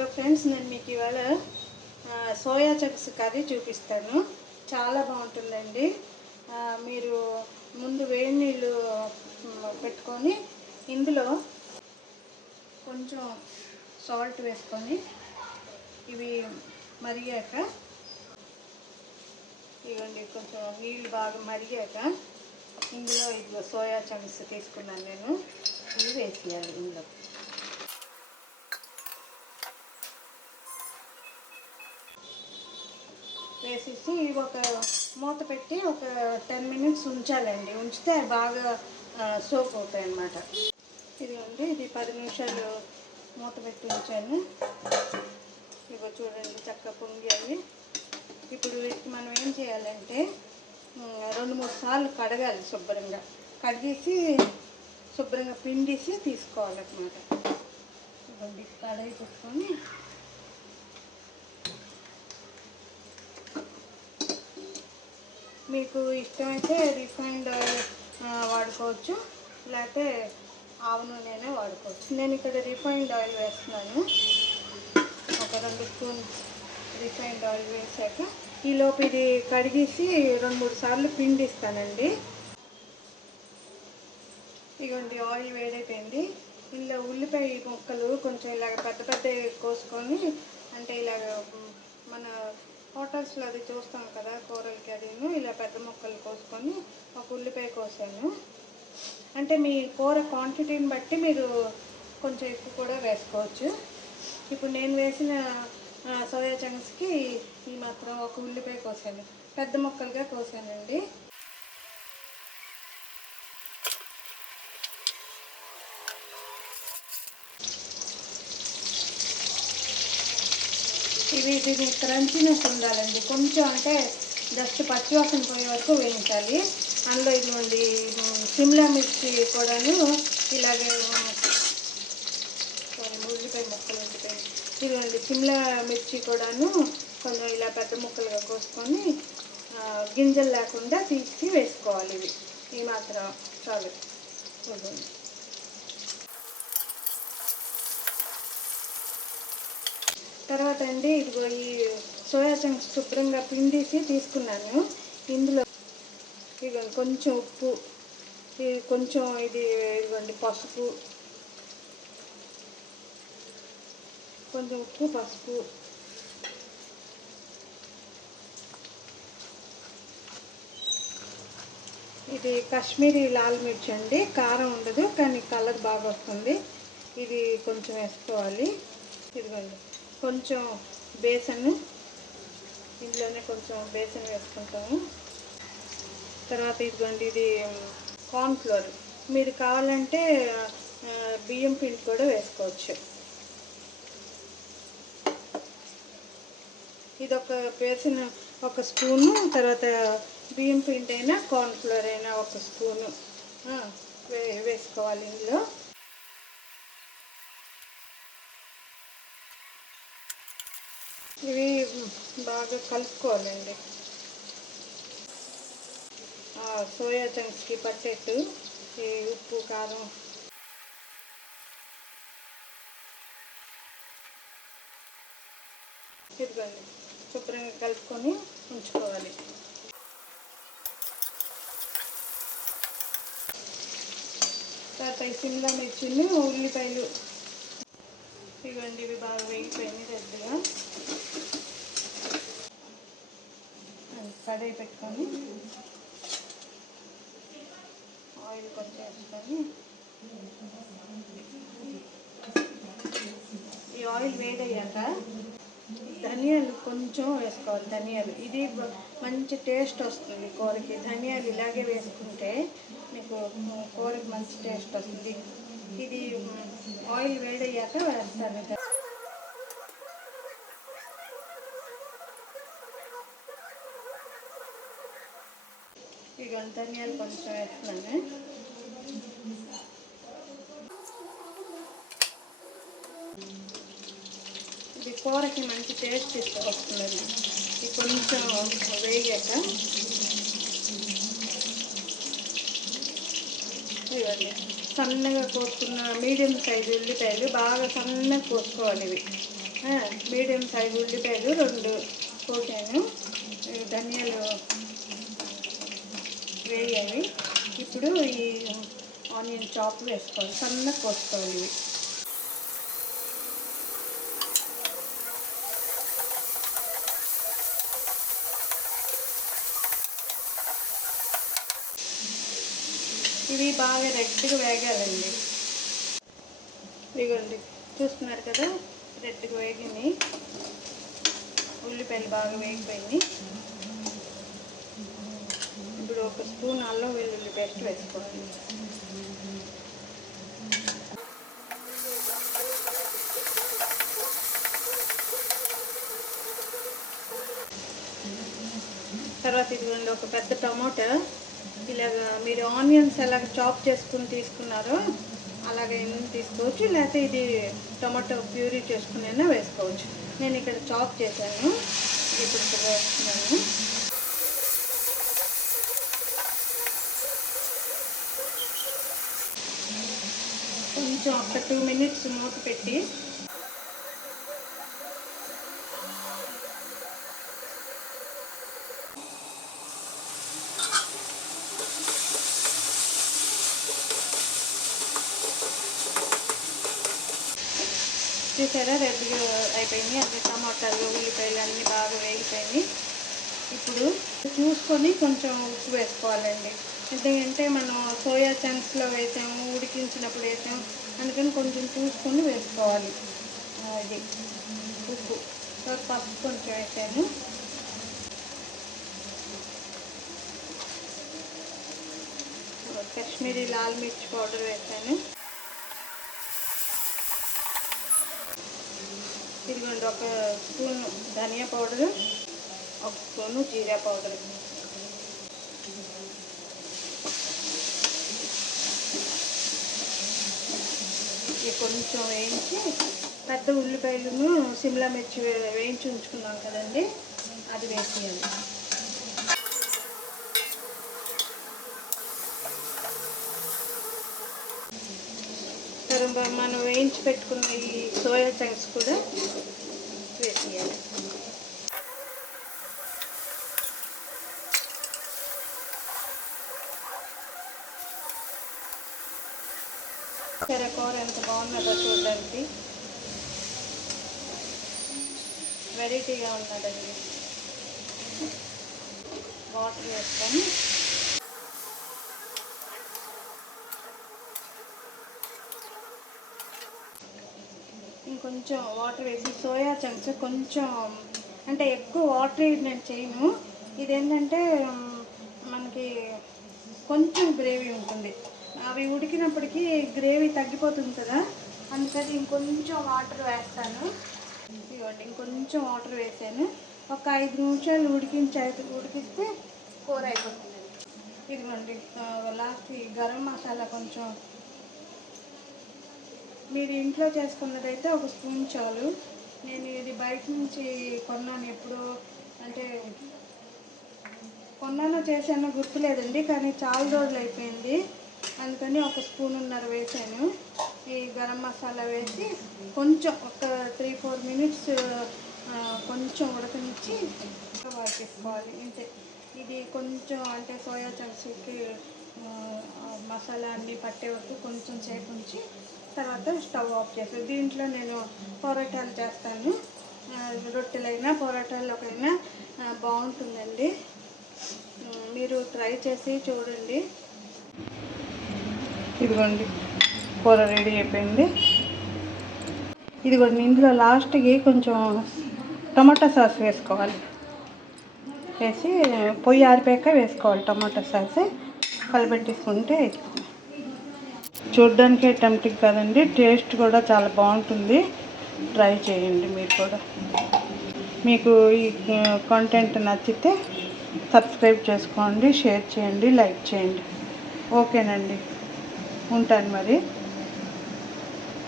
Hello friends, నేను మీకు ఇవాళ సోయా చంక్స్ కర్రీ చూపిస్తాను. చాలా బాగుంటుందండి. మీరు ముందు వేడి నీళ్ళు పెట్టుకొని ఇందులో కొంచెం సాల్ట్ వేసుకొని ఇవి మరిగాక, ఇవ్వండి కొంచెం నీళ్ళు బాగా మరిగాక ఇందులో ఇదిగో సోయా చంక్స్ తీసుకున్నాను నేను. ఇవి వేసేయాలి ఇందులో. వేసేసి ఒక మూత పెట్టి ఒక 10 minutes ఉంచాలండి. ఉంచితే అవి బాగా సోక్ అవుతాయి అన్నమాట. ఇదిగోండి, ఇది 10 నిమిషాలు మూత పెట్టి ఉంచాను. ఇగో చూడండి, చక్కగా పొంగాయి. ఇప్పుడు వీటికి మనం ఏం చేయాలంటే 2-3 సార్లు కడగాలి. శుభ్రంగా కడిగేసి శుభ్రంగా పిండేసి తీసుకోవాలన్నమాట. ఇదిగోండి, కడాయి పెట్టుకొని మీకు ఇష్టమైతే రిఫైన్డ్ ఆయిల్ వాడుకోవచ్చు, లేకపోతే ఆవు నూనెనే వాడుకోవచ్చు. నేను ఇక్కడ రిఫైన్డ్ ఆయిల్ వేస్తున్నాను. ఒక 2 స్పూన్స్ రిఫైన్డ్ ఆయిల్ వేసాక ఈలోపు ఇది కడిగేసి 2-3 సార్లు పిండిస్తానండి. ఇదిగోండి, ఆయిల్ వేడైపోయింది. ఇందులో ఉల్లిపాయ ముక్కలు కొంచెం ఇలాగ పెద్ద పెద్ద కోసుకొని, అంటే ఇలాగ మన హోటల్స్లో అది చూస్తాం కదా కూరలకి, అదిను ఇలా పెద్ద ముక్కలు కోసుకొని ఒక ఉల్లిపాయ కోసాను. అంటే మీ కూర క్వాంటిటీని బట్టి మీరు కొంచెం ఎక్కువ కూడా వేసుకోవచ్చు. ఇప్పుడు నేను వేసిన సోయా చంక్స్కి ఈ మాత్రం ఒక ఉల్లిపాయ కోసాను, పెద్ద ముక్కలుగా కోసానండి. ఇది క్రంచీనెస్ ఉండాలండి కొంచెం, అంటే జస్ట్ పచ్చివాసన పోయే వరకు వేయించాలి. అందులో ఇదిగోండి సిమ్లా మిర్చి కూడాను ఇలాగే ఉల్లిపాయ ముక్కలు ఉండిపోయి, ఇదిగోండి సిమ్లా మిర్చి కూడాను కొంచెం ఇలా పెద్ద ముక్కలుగా కోసుకొని గింజలు లేకుండా తీసి వేసుకోవాలి. ఈ మాత్రం చాలు. చూడండి, తర్వాత అండి ఇదిగో ఈ సోయా చంక్స్ శుభ్రంగా పిండేసి తీసుకున్నాను. ఇందులో ఇదిగోండి కొంచెం ఉప్పు, కొంచెం ఇదిగోండి పసుపు, కొంచెం ఉప్పు పసుపు, ఇది కాశ్మీరీ లాల్ మిర్చి అండి. కారం ఉండదు కానీ కలర్ బాగా వస్తుంది. ఇది కొంచెం వేసుకోవాలి. ఇదిగోండి కొంచెం బేసన్, ఇందులోనే కొంచెం బేసన్ వేసుకుంటాము. తర్వాత ఇదిగోండి ఇది కార్న్ఫ్లోర్, మీరు కావాలంటే బియ్యం పిండి కూడా వేసుకోవచ్చు. ఇది ఒక బేసన్ ఒక స్పూను, తర్వాత బియ్యం పిండి అయినా కార్న్ఫ్లోర్ అయినా ఒక స్పూను వేసుకోవాలి. ఇందులో ఇవి బాగా కలుపుకోవాలండి. సోయా చంక్స్కి పట్టేట్టు ఈ ఉప్పు కారం ఇదిగోండి శుభ్రంగా కలుపుకొని ఉంచుకోవాలి. తర్వాత ఈ సిమ్లా మిర్చిని ఉల్లిపాయలు ఇవ్వండి, ఇవి బాగా వేగిపోయింది. రెడ్గా కడాయి పెట్టుకొని ఆయిల్ కొంచెం వేసుకొని, ఈ ఆయిల్ వేడయ్యాక ధనియాలు కొంచెం వేసుకోవాలి. ధనియాలు ఇది మంచి టేస్ట్ వస్తుంది కూరకి. ధనియాలు ఇలాగే వేసుకుంటే మీకు కూరకి మంచి టేస్ట్ వస్తుంది. ఇది ఆయిల్ వేడయ్యాక వేస్తాను. ఇక ధనియాలు కొంచెం వేస్తున్నాను. ఇది కూరకి మంచి టేస్ట్ వస్తుంది. ఇది కొంచెం వేగాక ఇవ్వండి సన్నగా కోసుకున్న మీడియం సైజు ఉల్లిపాయలు బాగా సన్నగా కోసుకోవాలి. ఇవి మీడియం సైజు ఉల్లిపాయలు 2 కోసాను. ధనియాలు వేయాలి. ఇప్పుడు ఈ ఆనియన్ చాప్ వేసుకోవాలి, సన్నగా కోసుకోవాలి. ఇవి బాగా రెడ్గా వేగాలండి. ఇదిగోండి చూస్తున్నారు కదా, రెడ్గా వేగినాయి. ఉల్లిపాయలు బాగా వేగిపోయినాయి. ఇప్పుడు 1 స్పూన్ అల్లం వెల్లుల్లి పేస్ట్ వేసుకోవాలి. తర్వాత ఇదిగోండి ఒక పెద్ద టమాటా, ఇలాగా మీరు ఆనియన్స్ ఎలాగ చాప్ చేసుకుని తీసుకున్నారో అలాగే తీసుకోవచ్చు, లేకపోతే ఇది టమాటో ప్యూరీ చేసుకునైనా వేసుకోవచ్చు. నేను ఇక్కడ చాప్ చేశాను, ఇప్పుడు ఇక్కడ వేస్తున్నాను. కొంచెం ఒక 2 మినిట్స్ మూత పెట్టి చూసారా, రెడ్గా అయిపోయింది. అన్ని టమాటాలు ఉల్లిపాయలు అన్నీ బాగా వేగిపోయినాయి. ఇప్పుడు చూసుకొని కొంచెం ఉప్పు వేసుకోవాలండి. ఎందుకంటే మనం సోయా చంక్స్లో వేసాము, ఉడికించినప్పుడు వేసాము, అందుకని కొంచెం చూసుకొని వేసుకోవాలి. అది ఉప్పు, పసుపు కొంచెం వేసాను. కాశ్మీరీ లాల్ మిర్చి పౌడర్ వేసాను. ఇదిగోండి 1 స్పూన్ ధనియా పౌడరు, 1 స్పూను జీరా పౌడర్. ఇది కొంచెం వేయించి పెద్ద ఉల్లిపాయలను సిమ్లా మిర్చి వేయించి ఉంచుకున్నాం కదండి, అది వేసేయాలి. మనం వేయించి పెట్టుకున్న ఈ సోయా చంక్స్ కూడా వేసేయాలి. కూర ఎంత బాగున్నదో చూడడానికి, వెరైటీగా ఉన్నదండి. వాటర్ వేసుకొని ఇంకొంచెం వాటర్ వేసి సోయా చంక్స్ కొంచెం, అంటే ఎక్కువ వాటర్ నేను చేయను. ఇదేంటంటే మనకి కొంచెం గ్రేవీ ఉంటుంది, అవి ఉడికినప్పటికీ గ్రేవీ తగ్గిపోతుంది కదా, అందుకని ఇంకొంచెం వాటర్ వేస్తాను. ఇవ్వండి, ఇంకొంచెం వాటర్ వేసాను. ఒక 5 నిమిషాలు ఉడికిస్తే కూర అయిపోతుంది. ఇదిగోండి లాస్ట్ గరం మసాలా కొంచెం, మీరు ఇంట్లో చేసుకున్నదైతే 1 స్పూన్ చాలు. నేను ఇది బయట నుంచి కొన్నాను, ఎప్పుడు అంటే కొన్నానో చేశానో గుర్తులేదండి, కానీ చాలా రోజులు అయిపోయింది. అందుకని 1 స్పూనున్నర వేసాను. ఈ గరం మసాలా వేసి కొంచెం ఒక 3-4 మినిట్స్ కొంచెం ఉడకనిచ్చి వాడుకోవాలి. ఇంతే. ఇది కొంచెం అంటే సోయా చంక్స్కి మసాలా అన్నీ పట్టే వరకు కొంచెం సేపు ఉంచి తర్వాత స్టవ్ ఆఫ్ చేస్తాను. దీంట్లో నేను పొరాటాలు చేస్తాను, రొట్టెలైనా పొరాటాల్లోకైనా బాగుంటుందండి. మీరు ట్రై చేసి చూడండి. ఇదిగోండి కూర రెడీ అయిపోయింది. ఇదిగోండి ఇందులో లాస్ట్కి కొంచెం టమాటా సాస్ వేసుకోవాలి. వేసి పొయ్యి ఆరిపోయాక వేసుకోవాలి టమాటా సాస్. కలిపెట్టేసుకుంటే చూడ్డానికే టెంప్టింగ్ కదండి, టేస్ట్ కూడా చాలా బాగుంటుంది. ట్రై చేయండి మీరు కూడా. మీకు ఈ కంటెంట్ నచ్చితే సబ్స్క్రైబ్ చేసుకోండి, షేర్ చేయండి, లైక్ చేయండి. ఓకేనండి, ఉంటాను మరి.